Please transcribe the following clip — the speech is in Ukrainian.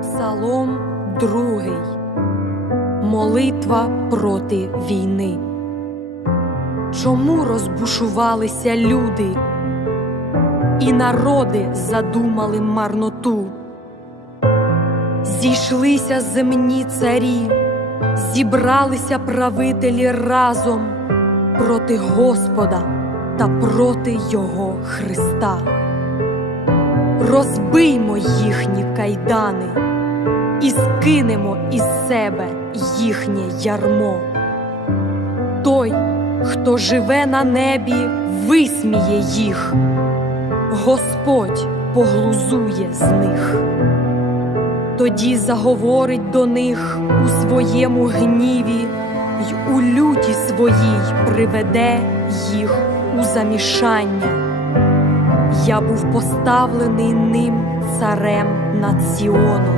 Псалом другий. Молитва проти війни. Чому розбушувалися люди, і народи задумали марноту? Зійшлися земні царі, зібралися правителі разом проти Господа та проти Його Христа. Розбиймо їхні кайдани і скинемо із себе їхнє ярмо. Той, хто живе на небі, висміє їх, Господь поглузує з них. Тоді заговорить до них у своєму гніві й у люті своїй приведе їх у замішання. Я був поставлений ним царем над Сіоном.